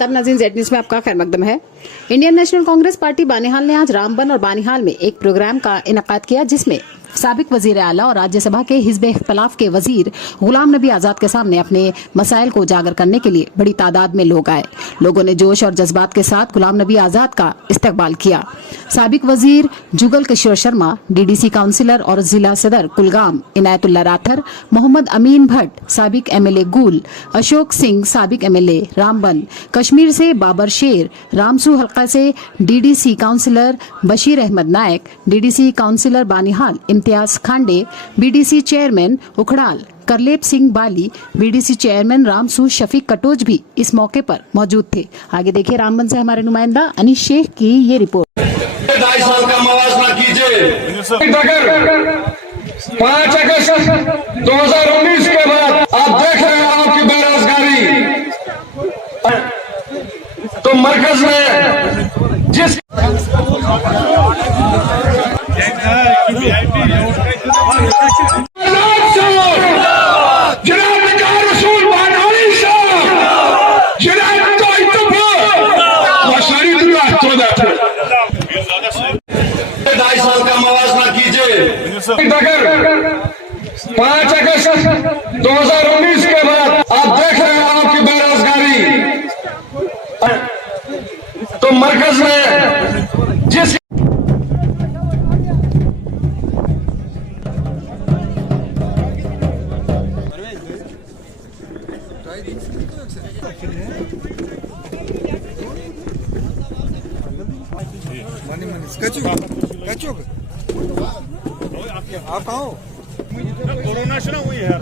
आदाब नाज़रीन, Z news में आपका खैर मकदम है। Indian national Congress party Banihal ने आज रामबन और बानिहाल में एक प्रोग्राम का इनेकाद किया, जिसमें साबिक वजीर आला और राज्यसभा के हिज़्ब इख्तिलाफ के वजीर गुलाम नबी आजाद के सामने अपने मसाइल को उजागर करने के लिए बड़ी तादाद में लोग आए। लोगों ने जोश और जज्बात के साथ गुलाम नबी आजाद का इस्तकबाल किया। साबिक वजीर जुगल किशोर शर्मा, डीडीसी काउंसिलर और जिला सदर कुलगाम इनायतुल्लाह राठर, मोहम्मद अमीन भट्ट, साबिक एमएलए गुल, अशोक सिंह, साबिक एमएलए रामबन, कश्मीर से बाबर शेर, रामसू हल्का से DDC councillor Bashir Ahmad Nayak, DDC councillor Banihal Imtiyaz Khande, BDC chairman Ukhral करलेप सिंह बाली, बीडीसी चेयरमैन रामसू शफीक कटोच भी इस मौके पर मौजूद थे। आगे देखिए रामबन से हमारे नुमाइंदा अनीश शेख की ये रिपोर्ट। 2.5 साल का मवाजना कीजिए। 5 अगस्त 2019 के बाद आप देख रहे हैं आपकी बेरोजगारी, तो मरकज में जिस साल का मवाजना कीजिए। 5 अगस्त 2019 के बाद आप देख रहे हैं आपकी बेरोजगारी, तो मरकज में जिस आप कहाँ हो? कोरोना शुरू हुई है।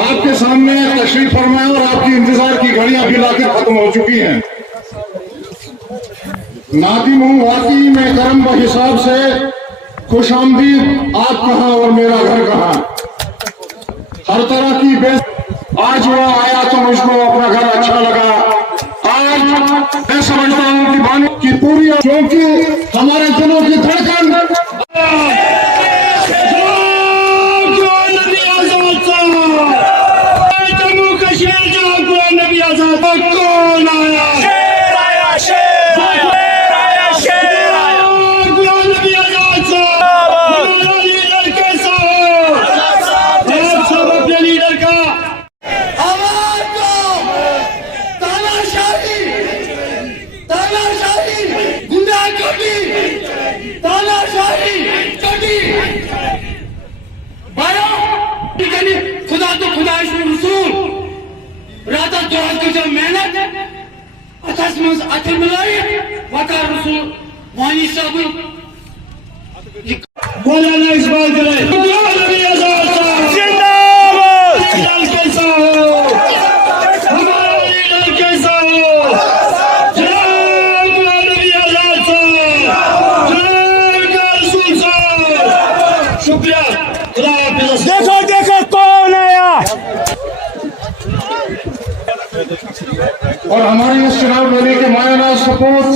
आपके सामने तशरीफ फरमाए और आपकी इंतजार की घड़ियां भी लाकर खत्म हो चुकी हैं। नादिम हूँ वाकई में करम ब हिसाब से, खुश आमदीद आप कहाँ और मेरा घर कहाँ। हर तरह की आज वो आया तो मुझको अपना घर अच्छा लगा। आज मैं समझता हूँ कि बानी की पूरी, क्योंकि हमारे दिलों की धड़कन खुदा तो खुदा रसूल रात जो मेहनत अथर मिलाई वकार रसूल वानी सब मौलाना इस्माइल शुक्रिया। देखो देखो कौन आया। और हमारी इस चुनाव रैली के मायना सपोर्ट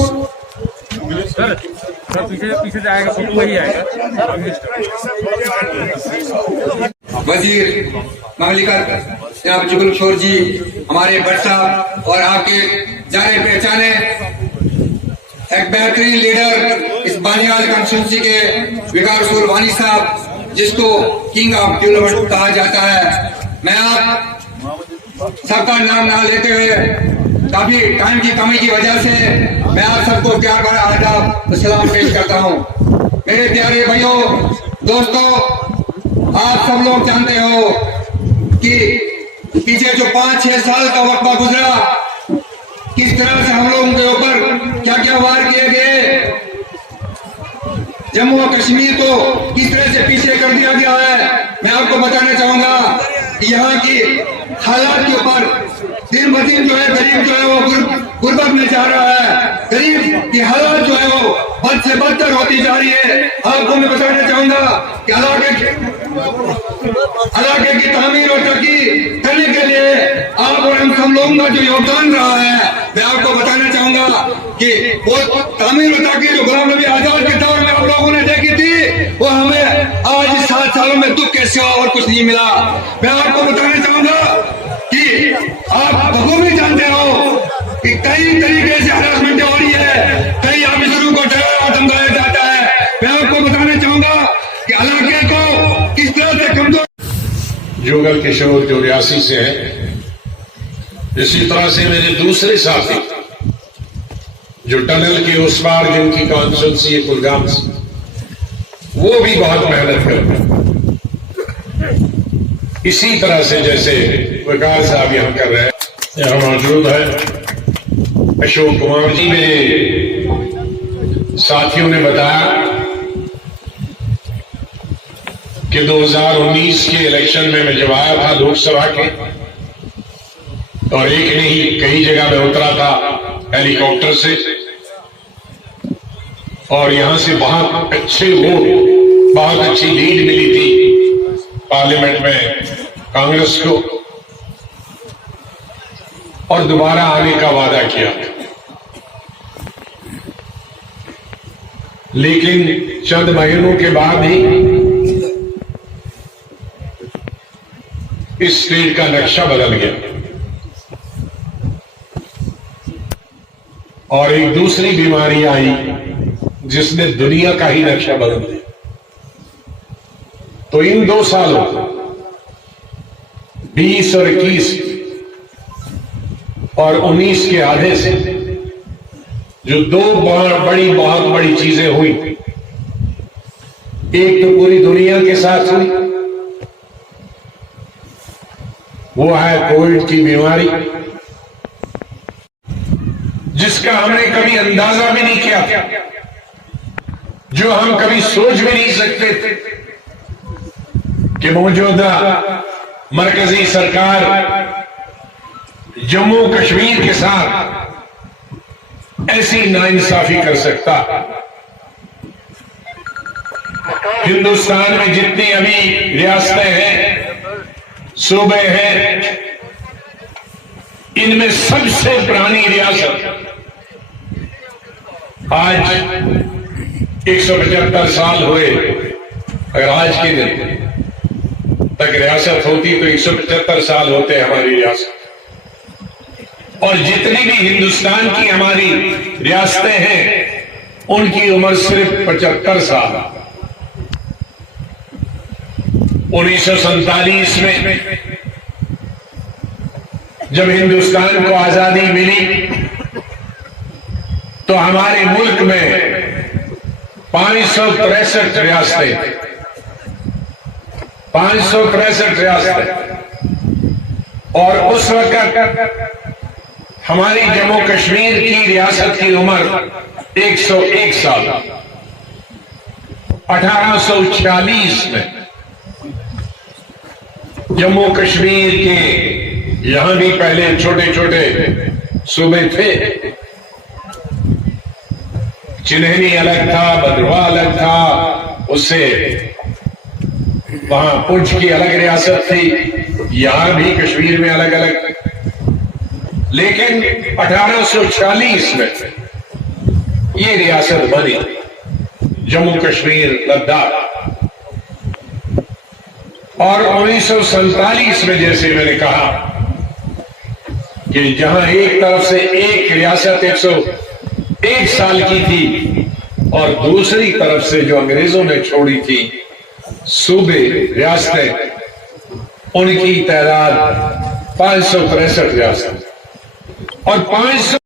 पीछे जाएगा, वही आएगा। वजीर ममलिकत जनाब जुगल किशोर जी, हमारे भट्ट साहब और आपके जाने पहचाने एक बेहतरीन लीडर इस बानिहाल कॉन्स्टिट्यूंसी के विकार रसूल वानी साहब, जिसको किंग ऑफ डेवलपमेंट कहा जाता है। मैं आप सबका नाम ना लेते हुए काफी टाइम की कमी की वजह से मैं आप सबको प्यार भरा आदाब सलाम पेश करता हूँ। मेरे प्यारे भाइयों दोस्तों, आप सब लोग जानते हो कि पीछे जो 5-6 साल का वक्फा गुजरा किस तरह से हम लोगों के ऊपर क्या क्या वार किए गए, जम्मू और कश्मीर को किस तरह से पीछे कर दिया गया है। मैं आपको बताना चाहूंगा कि यहाँ की हालात के ऊपर दिन ब दिन जो है गरीब जो है वो गुर्बत में जा रहा है। गरीब की हालात जो है वो बद से बदतर होती जा रही है। आपको मैं बताना चाहूंगा कि इलाके की तामीर और तरक्की करने के लिए आप और हम सब लोगों का जो योगदान रहा है, मैं आपको बताना चाहूंगा कि वो तामीर और तरक्की जो गुलाम नबी आजाद के दौर में आप लोगों ने देखी थी, वो हमें आज इस 7 सालों में दुख के सिवा और कुछ नहीं मिला। मैं आपको बताना चाहूंगा कि आप बखूबी जानते हो कि कई तरीके से हरासमेंट हो रही है, कई ऑफिसरों को डराया और धमकाया जाता है। मैं आपको बताना चाहूंगा कि इलाके को किस तरह से कमजोर जुगल किशोर जो रियासी से है, इसी तरह से मेरे दूसरे साथी जो टनल के उस पार जिनकी कॉन्स्टिट्यूंसी है कुलगाम से, वो भी बहुत मेहनत करते हैं। इसी तरह से जैसे वकार साहब यहां कर रहे हैं, यहां मौजूद है अशोक कुमार जी। मेरे साथियों ने बताया कि 2019 के इलेक्शन में मैं जब आया था लोकसभा के, और एक नहीं कई जगह में उतरा था हेलीकॉप्टर से, और यहां से बहुत अच्छे वोट, बहुत अच्छी लीड मिली थी पार्लियामेंट में कांग्रेस को, और दोबारा आने का वादा किया। लेकिन चंद महीनों के बाद ही इस स्टेट का नक्शा बदल गया और एक दूसरी बीमारी आई जिसने दुनिया का ही नक्शा बदल दिया। तो इन 2 सालों 20 और 21 और 19 के आधे से जो 2 बहुत बड़ी चीजें हुई, एक तो पूरी दुनिया के साथ हुई, वो है कोविड की बीमारी, जिसका हमने कभी अंदाजा भी नहीं किया था, जो हम कभी सोच भी नहीं सकते थे कि मौजूदा मरकजी सरकार जम्मू कश्मीर के साथ ऐसी नाइंसाफी कर सकता। हिंदुस्तान में जितनी अभी रियासतें हैं, सूबे हैं, इनमें सबसे पुरानी रियासत आज 175 साल हुए। अगर आज के दिन तक रियासत होती तो 175 साल होते हमारी रियासत। और जितनी भी हिंदुस्तान की हमारी रियासतें हैं, उनकी उम्र सिर्फ 75 साल। 1947 में जब हिंदुस्तान को आजादी मिली तो हमारे मुल्क में 563 रियासतें, 563 रियासतें, और उस वक्त हमारी जम्मू कश्मीर की रियासत की उम्र 101 साल। 1840 में जम्मू कश्मीर के यहां भी पहले छोटे छोटे सूबे थे। चिन्हनी अलग था, भद्रवाह अलग था, उससे वहां पुंछ की अलग रियासत थी, यहां भी कश्मीर में अलग अलग। लेकिन 1840 में ये रियासत बनी, जम्मू कश्मीर लद्दाख। और 1947 में जैसे मैंने कहा कि जहां एक तरफ से एक रियासत 101 साल की थी और दूसरी तरफ से जो अंग्रेजों ने छोड़ी थी सूबे, रियासतें, उनकी तादाद 563 रियासत और 500